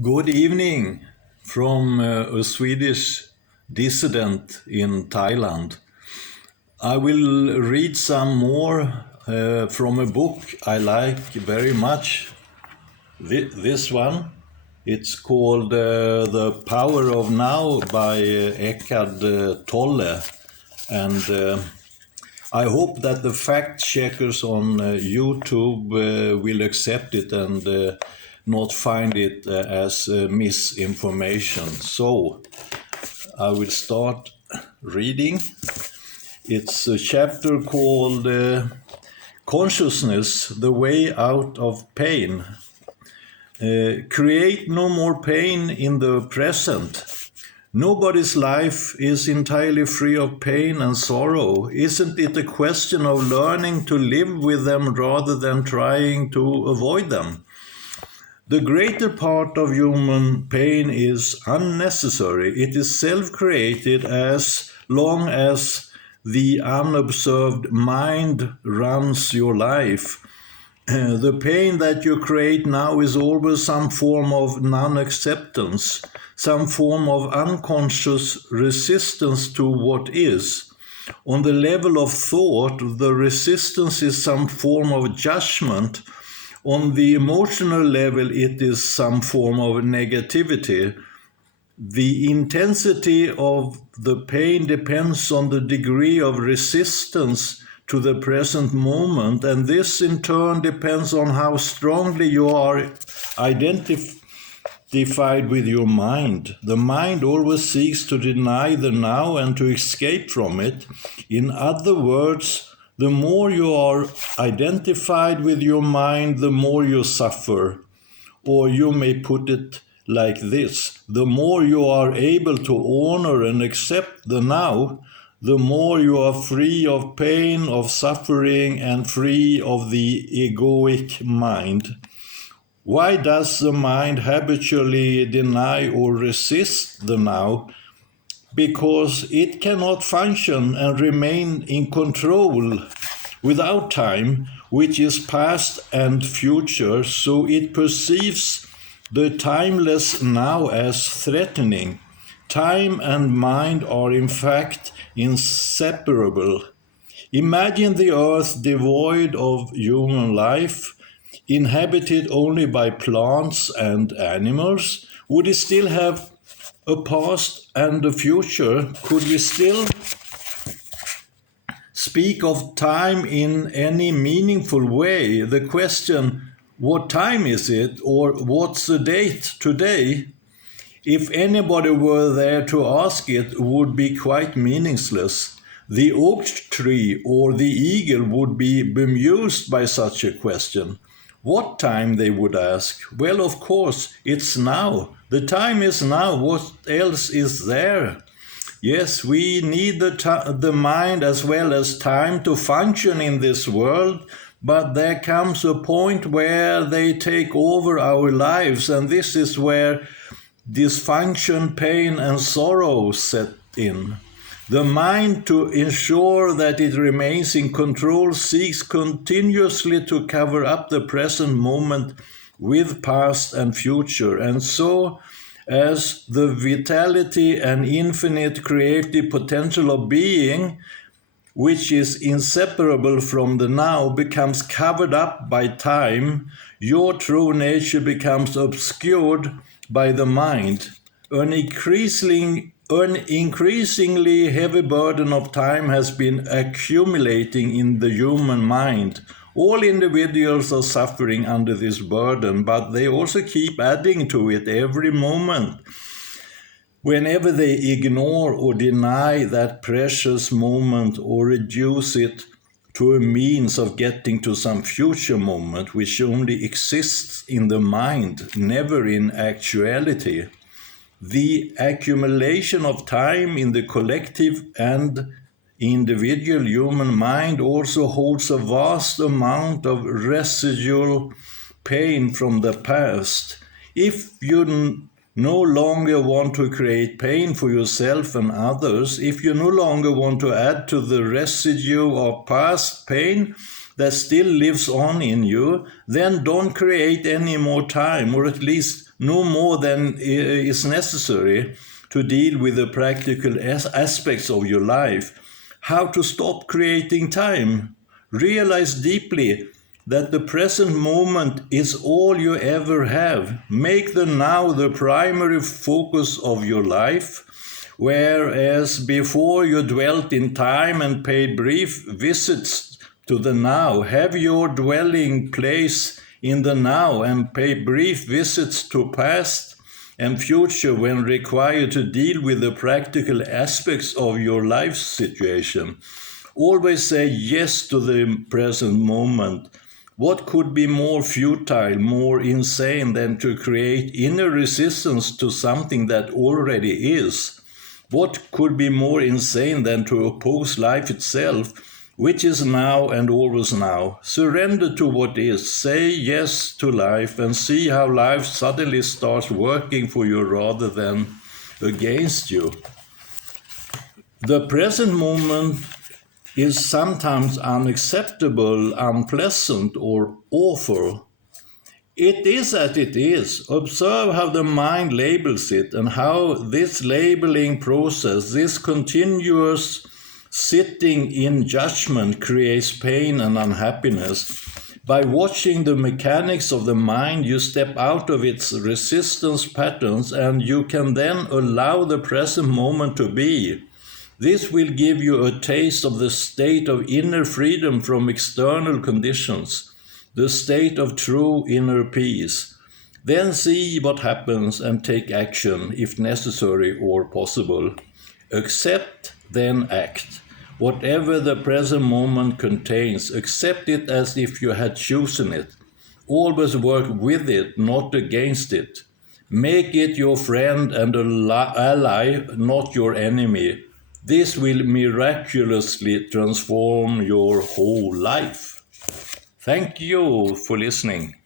Good evening from a Swedish dissident in Thailand. I will read some more from a book I like very much. This one, it's called The Power of Now by Eckhart Tolle. And I hope that the fact checkers on YouTube will accept it and not find it as misinformation. So I will start reading. It's a chapter called Consciousness, the Way Out of Pain. Create no more pain in the present. Nobody's life is entirely free of pain and sorrow. Isn't it a question of learning to live with them rather than trying to avoid them? The greater part of human pain is unnecessary. It is self-created as long as the unobserved mind runs your life. The pain that you create now is always some form of non-acceptance, some form of unconscious resistance to what is. On the level of thought, the resistance is some form of judgment. On the emotional level, it is some form of negativity. The intensity of the pain depends on the degree of resistance to the present moment, and this in turn depends on how strongly you are identified with your mind. The mind always seeks to deny the now and to escape from it. In other words, the more you are identified with your mind, the more you suffer. Or you may put it like this: the more you are able to honor and accept the now, the more you are free of pain, of suffering, and free of the egoic mind. Why does the mind habitually deny or resist the now? Because it cannot function and remain in control without time, which is past and future, so it perceives the timeless now as threatening. Time and mind are in fact inseparable. Imagine the earth devoid of human life, inhabited only by plants and animals. Would it still have a past and a future? Could we still speak of time in any meaningful way? The question, what time is it, or what's the date today, if anybody were there to ask it, would be quite meaningless. The oak tree or the eagle would be bemused by such a question. What time, they would ask? Well, of course, it's now. The time is now. What else is there? Yes, we need the mind as well as time to function in this world, but there comes a point where they take over our lives, and this is where dysfunction, pain, and sorrow set in. The mind, to ensure that it remains in control, seeks continuously to cover up the present moment with past and future, and so as the vitality and infinite creative potential of being, which is inseparable from the now, becomes covered up by time, your true nature becomes obscured by the mind. An increasingly heavy burden of time has been accumulating in the human mind. All individuals are suffering under this burden, but they also keep adding to it every moment. Whenever they ignore or deny that precious moment or reduce it to a means of getting to some future moment which only exists in the mind, never in actuality, the accumulation of time in the collective and individual human mind also holds a vast amount of residual pain from the past. If you no longer want to create pain for yourself and others, if you no longer want to add to the residue of past pain that still lives on in you, then don't create any more time, or at least no more than is necessary to deal with the practical aspects of your life. How to stop creating time. Realize deeply that the present moment is all you ever have. Make the now the primary focus of your life. Whereas before you dwelt in time and paid brief visits to the now, have your dwelling place in the now and pay brief visits to past and future when required to deal with the practical aspects of your life situation. Always say yes to the present moment. What could be more futile, more insane than to create inner resistance to something that already is? What could be more insane than to oppose life itself, which is now and always now? Surrender to what is, say yes to life, and see how life suddenly starts working for you rather than against you. The present moment is sometimes unacceptable, unpleasant, or awful. It is as it is. Observe how the mind labels it and how this labeling process, this continuous sitting in judgment, creates pain and unhappiness. By watching the mechanics of the mind, you step out of its resistance patterns and you can then allow the present moment to be. This will give you a taste of the state of inner freedom from external conditions, the state of true inner peace. Then see what happens and take action if necessary or possible. Accept, then act. Whatever the present moment contains, accept it as if you had chosen it. Always work with it, not against it. Make it your friend and ally, not your enemy. This will miraculously transform your whole life. Thank you for listening.